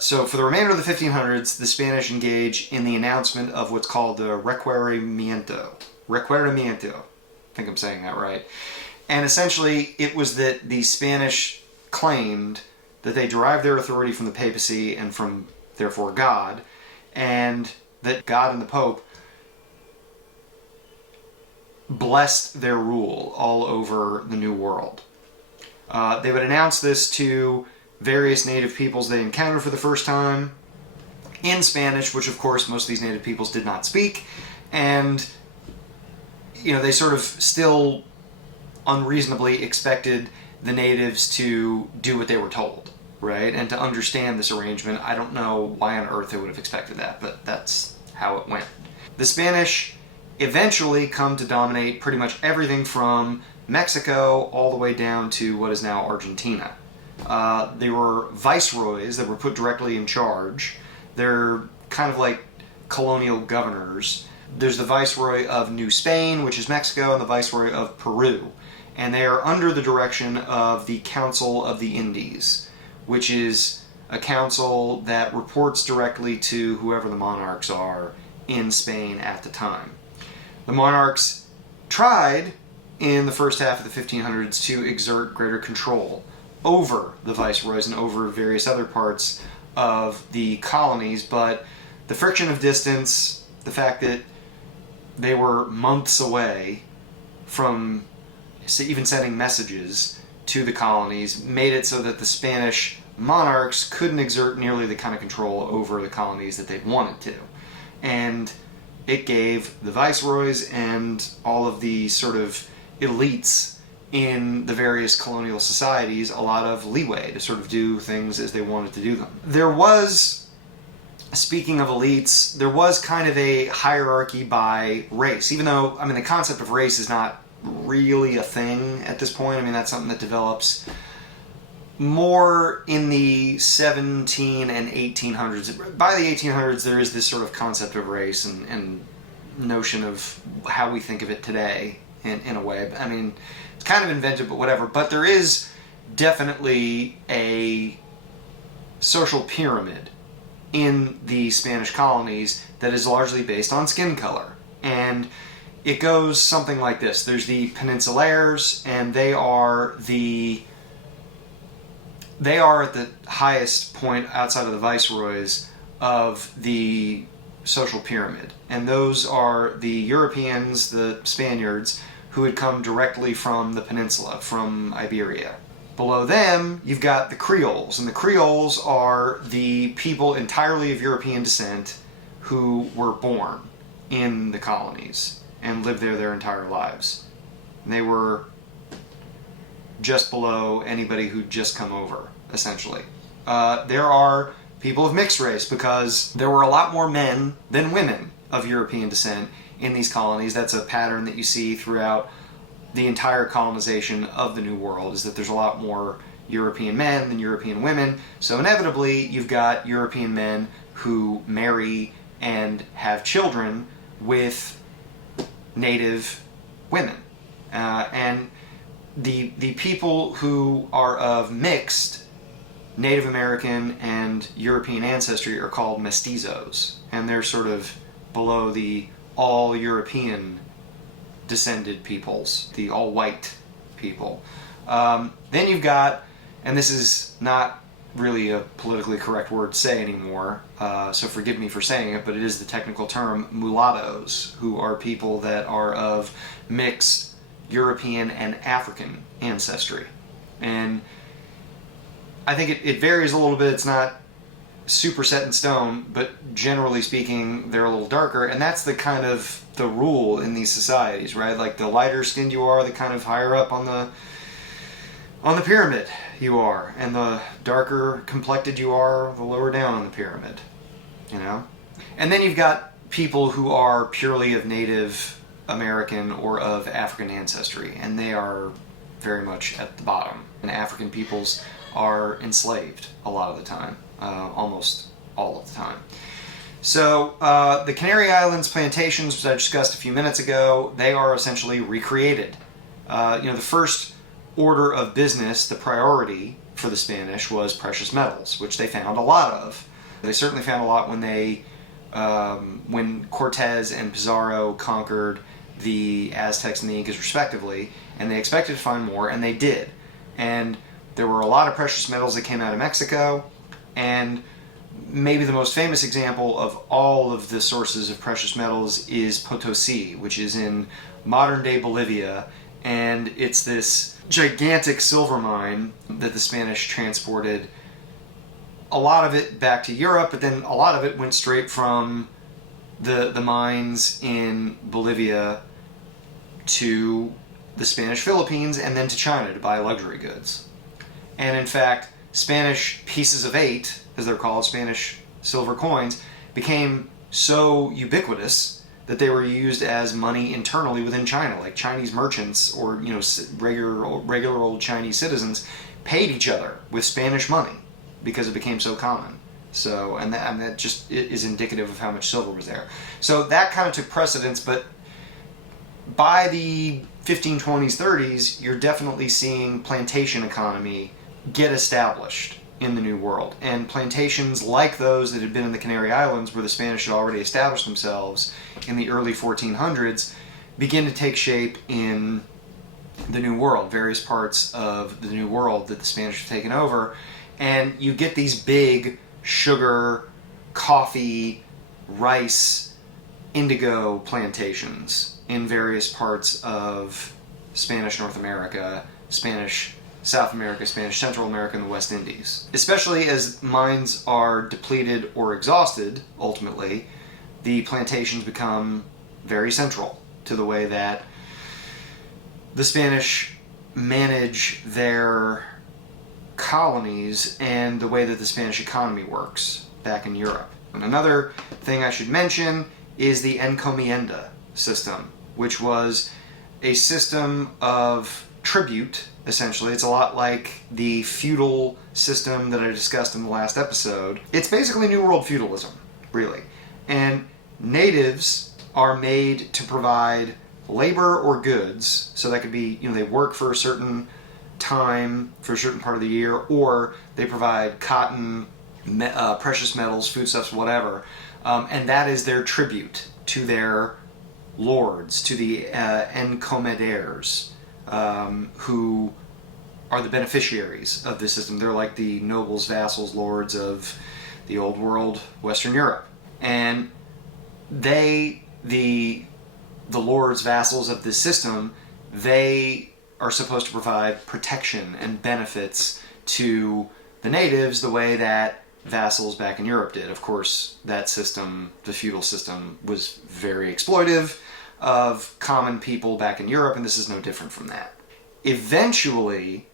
So for the remainder of the 1500s, the Spanish engage in the announcement of what's called the requerimiento. Requerimiento. I think I'm saying that right. And essentially, it was that the Spanish claimed that they derived their authority from the papacy and from, therefore, God, and that God and the Pope blessed their rule all over the New World. They would announce this to various native peoples they encountered for the first time in Spanish, which of course most of these native peoples did not speak, and they sort of still unreasonably expected the natives to do what they were told, right? And to understand this arrangement. I don't know why on earth they would have expected that, but that's how it went. The Spanish eventually come to dominate pretty much everything from Mexico all the way down to what is now Argentina. They were viceroys that were put directly in charge. They're kind of like colonial governors. There's the viceroy of New Spain, which is Mexico, and the viceroy of Peru. And they are under the direction of the Council of the Indies, which is a council that reports directly to whoever the monarchs are in Spain at the time. The monarchs tried, in the first half of the 1500s, to exert greater control over the viceroys and over various other parts of the colonies, but the friction of distance, the fact that they were months away from even sending messages to the colonies, made it so that the Spanish monarchs couldn't exert nearly the kind of control over the colonies that they wanted to. And it gave the viceroys and all of the sort of elites in the various colonial societies a lot of leeway to sort of do things as they wanted to do them. There was, speaking of elites, there was kind of a hierarchy by race, even though, the concept of race is not really a thing at this point. That's something that develops more in the 17 and 1800s. By the 1800s, there is this sort of concept of race and notion of how we think of it today in a way. It's kind of invented, but whatever. But there is definitely a social pyramid in the Spanish colonies that is largely based on skin color. And it goes something like this. There's the Peninsulares, and they are the they are at the highest point outside of the viceroys of the social pyramid. And those are the Europeans, the Spaniards, who had come directly from the peninsula, from Iberia. Below them, you've got the Creoles, and the Creoles are the people entirely of European descent who were born in the colonies and lived there their entire lives. And they were just below anybody who'd just come over, essentially. There are people of mixed race because there were a lot more men than women of European descent in these colonies. That's a pattern that you see throughout the entire colonization of the New World, is that there's a lot more European men than European women. So inevitably, you've got European men who marry and have children with native women. And the people who are of mixed Native American and European ancestry are called mestizos, and they're sort of below the all-European descended peoples, the all-white people. Then you've got, and this is not really a politically correct word to say anymore, so forgive me for saying it, but it is the technical term, mulattoes, who are people that are of mixed European and African ancestry. And I think it varies a little bit. It's not super set in stone, but generally speaking, they're a little darker, and that's the kind of the rule in these societies, right? Like, the lighter skinned you are, the kind of higher up on the pyramid you are, and the darker complected you are, the lower down on the pyramid, you know? And then you've got people who are purely of Native American or of African ancestry, and they are very much at the bottom. And African peoples are enslaved a lot of the time, almost all of the time. So the Canary Islands plantations, which I discussed a few minutes ago, they are essentially recreated. The first order of business, the priority for the Spanish was precious metals, which they found a lot of. They certainly found a lot when Cortez and Pizarro conquered the Aztecs and the Incas respectively, and they expected to find more, and they did. And there were a lot of precious metals that came out of Mexico, and maybe the most famous example of all of the sources of precious metals is Potosi, which is in modern-day Bolivia, and it's this gigantic silver mine that the Spanish transported a lot of it back to Europe, but then a lot of it went straight from the mines in Bolivia to the Spanish Philippines and then to China to buy luxury goods. And in fact, Spanish pieces of 8, as they're called, Spanish silver coins, became so ubiquitous that they were used as money internally within China. Like, Chinese merchants or regular old Chinese citizens paid each other with Spanish money because it became so common. So, and that just is indicative of how much silver was there. So that kind of took precedence, but by the 1520s, 30s, you're definitely seeing plantation economy get established in the New World. And plantations like those that had been in the Canary Islands, where the Spanish had already established themselves in the early 1400s, begin to take shape in the New World, various parts of the New World that the Spanish have taken over. And you get these big sugar, coffee, rice, indigo plantations in various parts of Spanish North America, Spanish South America, Spanish Central America, and the West Indies. Especially as mines are depleted or exhausted, ultimately, the plantations become very central to the way that the Spanish manage their colonies and the way that the Spanish economy works back in Europe. And another thing I should mention is the encomienda system, which was a system of tribute, essentially. It's a lot like the feudal system that I discussed in the last episode. It's basically New World feudalism, really. And natives are made to provide labor or goods, so that could be, they work for a certain time for a certain part of the year, or they provide cotton, precious metals, foodstuffs, whatever, and that is their tribute to their lords, to the encomendaires, who are the beneficiaries of this system. They're like the nobles, vassals, lords of the old world, Western Europe. And they, the lords, vassals of this system, they are supposed to provide protection and benefits to the natives the way that vassals back in Europe did. Of course, that system, the feudal system, was very exploitive of common people back in Europe, and this is no different from that. Eventually,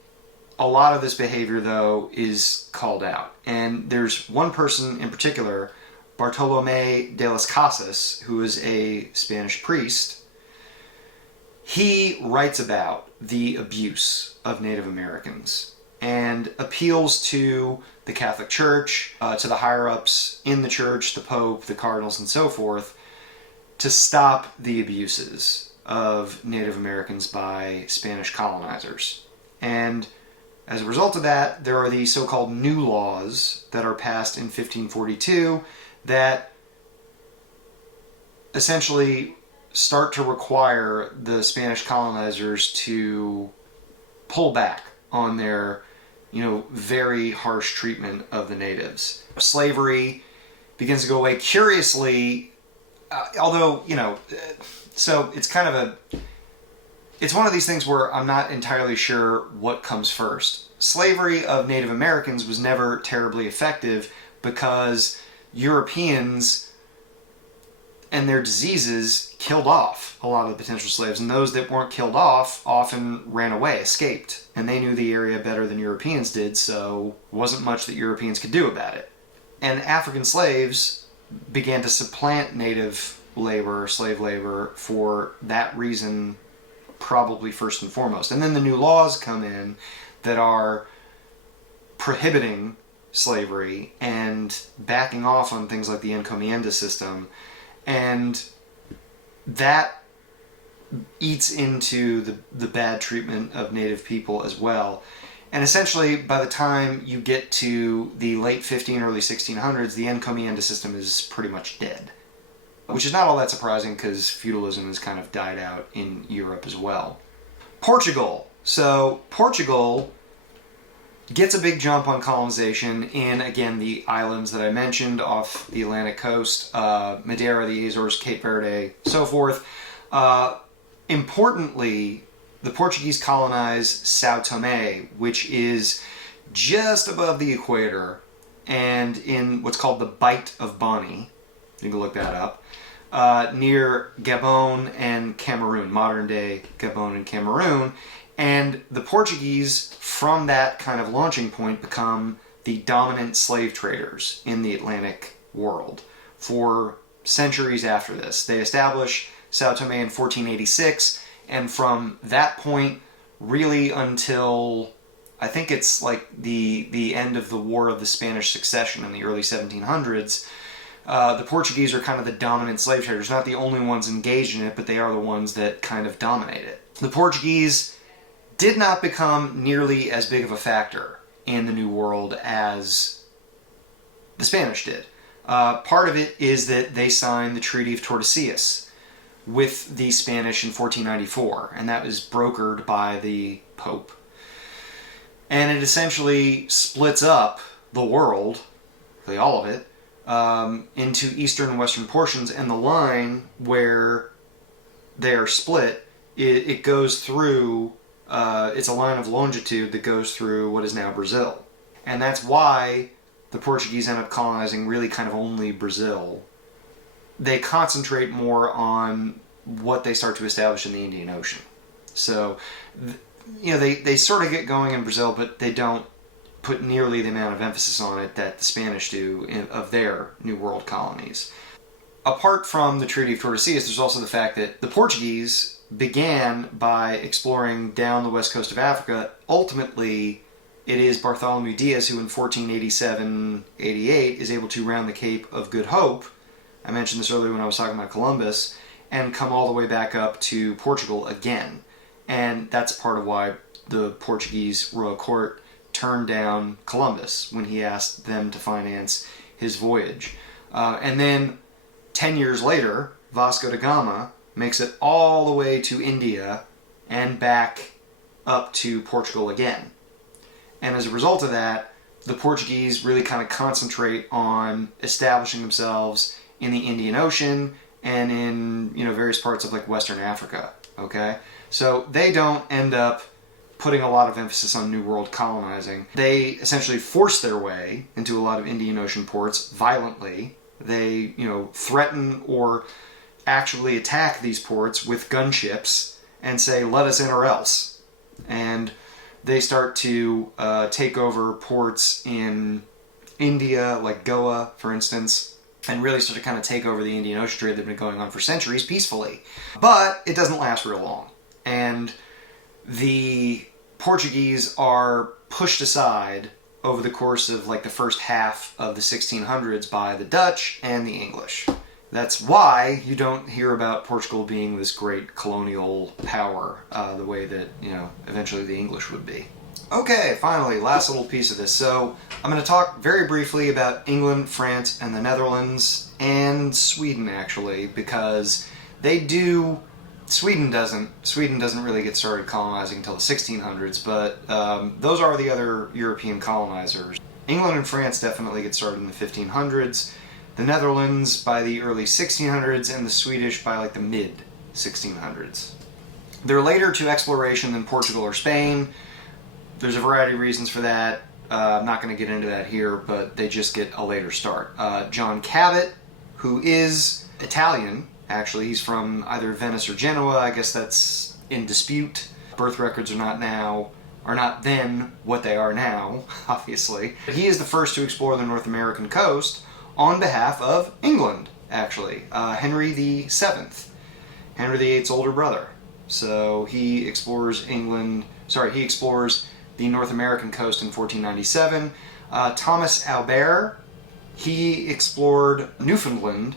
a lot of this behavior, though, is called out. And there's one person in particular, Bartolomé de las Casas, who is a Spanish priest. He writes about the abuse of Native Americans and appeals to the Catholic Church, to the higher-ups in the church, the Pope, the cardinals, and so forth, to stop the abuses of Native Americans by Spanish colonizers. And as a result of that, there are these so-called new laws that are passed in 1542 that essentially start to require the Spanish colonizers to pull back on their, very harsh treatment of the natives. Slavery begins to go away. Curiously, although, so it's kind of it's one of these things where I'm not entirely sure what comes first. Slavery of Native Americans was never terribly effective because Europeans and their diseases killed off a lot of the potential slaves, and those that weren't killed off often ran away, escaped, and they knew the area better than Europeans did, so wasn't much that Europeans could do about it. And African slaves began to supplant native labor, slave labor, for that reason, probably first and foremost. And then the new laws come in that are prohibiting slavery and backing off on things like the encomienda system, and that eats into the bad treatment of native people as well. And essentially, by the time you get to the late 15, early 1600s, the encomienda system is pretty much dead. Which is not all that surprising because feudalism has kind of died out in Europe as well. Portugal. So Portugal gets a big jump on colonization in, again, the islands that I mentioned off the Atlantic coast, Madeira, the Azores, Cape Verde, so forth. Importantly, the Portuguese colonize Sao Tome, which is just above the equator and in what's called the Bight of Boni. You can look that up. Near Gabon and Cameroon, modern-day Gabon and Cameroon. And the Portuguese, from that kind of launching point, become the dominant slave traders in the Atlantic world for centuries after this. They establish Sao Tome in 1486, and from that point, really until, I think it's like the end of the War of the Spanish Succession in the early 1700s, the Portuguese are kind of the dominant slave traders. Not the only ones engaged in it, but they are the ones that kind of dominate it. The Portuguese did not become nearly as big of a factor in the New World as the Spanish did. Part of it is that they signed the Treaty of Tordesillas with the Spanish in 1494, and that was brokered by the Pope. And it essentially splits up the world, really all of it, into eastern and western portions, and the line where they are split, it goes through, it's a line of longitude that goes through what is now Brazil. And that's why the Portuguese end up colonizing really kind of only Brazil. They concentrate more on what they start to establish in the Indian Ocean. So, they sort of get going in Brazil, but they don't put nearly the amount of emphasis on it that the Spanish do of their New World colonies. Apart from the Treaty of Tordesillas, there's also the fact that the Portuguese began by exploring down the west coast of Africa. Ultimately, it is Bartholomew Diaz who in 1487-88 is able to round the Cape of Good Hope, I mentioned this earlier when I was talking about Columbus, and come all the way back up to Portugal again. And that's part of why the Portuguese royal court turned down Columbus when he asked them to finance his voyage. And then 10 years later, Vasco da Gama makes it all the way to India and back up to Portugal again. And as a result of that, the Portuguese really kind of concentrate on establishing themselves in the Indian Ocean and in, various parts of like Western Africa, okay? So they don't end up putting a lot of emphasis on New World colonizing. They essentially force their way into a lot of Indian Ocean ports violently. They, threaten or actually attack these ports with gunships and say, let us in or else. And they start to take over ports in India, like Goa, for instance, and really start to kind of take over the Indian Ocean trade that had been going on for centuries peacefully. But it doesn't last real long. And the Portuguese are pushed aside over the course of like the first half of the 1600s by the Dutch and the English. That's why you don't hear about Portugal being this great colonial power the way that, eventually the English would be. Okay, finally, last little piece of this. So I'm going to talk very briefly about England, France, and the Netherlands, and Sweden, actually, because Sweden doesn't really get started colonizing until the 1600s, but those are the other European colonizers. England and France definitely get started in the 1500s, the Netherlands by the early 1600s, and the Swedish by like the mid 1600s. They're later to exploration than Portugal or Spain. There's a variety of reasons for that. I'm not going to get into that here, but they just get a later start. John Cabot, who is Italian, actually, he's from either Venice or Genoa. I guess that's in dispute. Birth records are not then what they are now, obviously. He is the first to explore the North American coast on behalf of England, actually. Henry VII, Henry VIII's older brother. So he explores the North American coast in 1497. Thomas Albert, he explored Newfoundland,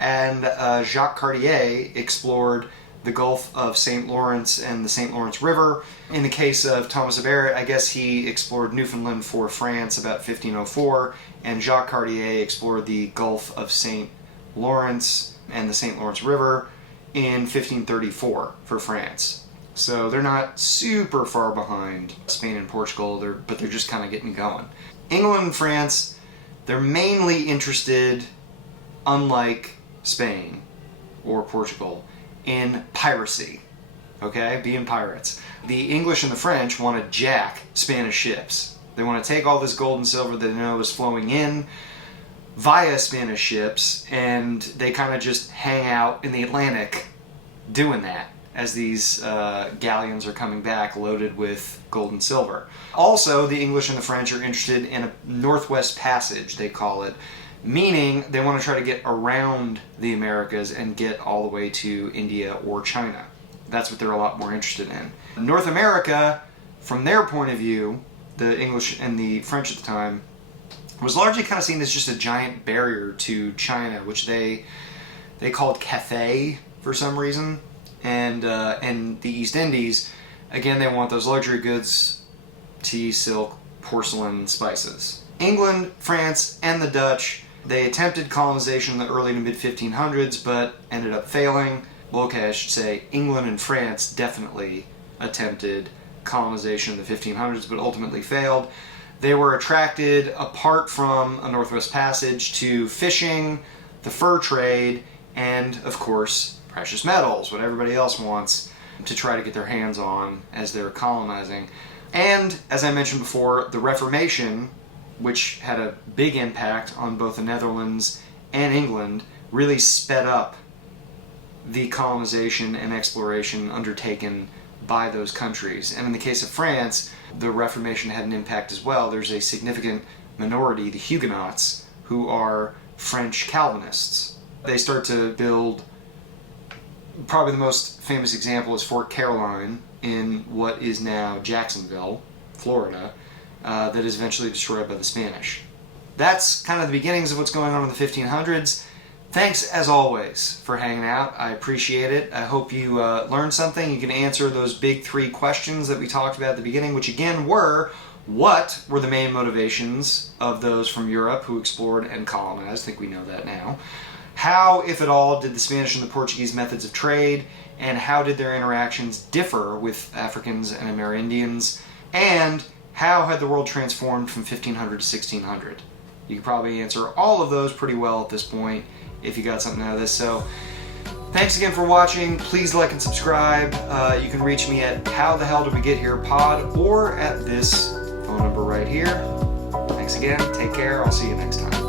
and Jacques Cartier explored the Gulf of St. Lawrence and the St. Lawrence River. In the case of Thomas Albert, I guess he explored Newfoundland for France about 1504, and Jacques Cartier explored the Gulf of St. Lawrence and the St. Lawrence River in 1534 for France. So they're not super far behind Spain and Portugal, but they're just kind of getting going. England and France, they're mainly interested, unlike Spain or Portugal, in piracy, okay? Being pirates. The English and the French want to jack Spanish ships. They want to take all this gold and silver that they know is flowing in via Spanish ships, and they kind of just hang out in the Atlantic doing that as these galleons are coming back loaded with gold and silver. Also, the English and the French are interested in a Northwest Passage, they call it, meaning they want to try to get around the Americas and get all the way to India or China. That's what they're a lot more interested in. North America, from their point of view, the English and the French at the time, was largely kind of seen as just a giant barrier to China, which they called Cathay for some reason. And the East Indies, again, they want those luxury goods, tea, silk, porcelain, spices. England, France, and the Dutch, they attempted colonization in the early to mid-1500s, but ended up failing. Well, okay, I should say England and France definitely attempted colonization in the 1500s, but ultimately failed. They were attracted, apart from a Northwest Passage, to fishing, the fur trade, and, of course, precious metals, what everybody else wants to try to get their hands on as they're colonizing. And, as I mentioned before, the Reformation, which had a big impact on both the Netherlands and England, really sped up the colonization and exploration undertaken by those countries. And in the case of France, the Reformation had an impact as well. There's a significant minority, the Huguenots, who are French Calvinists. They start to build, probably the most famous example is Fort Caroline in what is now Jacksonville, Florida, that is eventually destroyed by the Spanish. That's kind of the beginnings of what's going on in the 1500s. Thanks, as always, for hanging out. I appreciate it. I hope you learned something. You can answer those big three questions that we talked about at the beginning, which again were, what were the main motivations of those from Europe who explored and colonized? I think we know that now. How, if at all, did the Spanish and the Portuguese methods of trade, and how did their interactions differ with Africans and Amerindians? And how had the world transformed from 1500 to 1600? You can probably answer all of those pretty well at this point if you got something out of this. So thanks again for watching. Please like and subscribe. You can reach me at howthehelldiwegetherepod or at this phone number right here. Thanks again. Take care. I'll see you next time.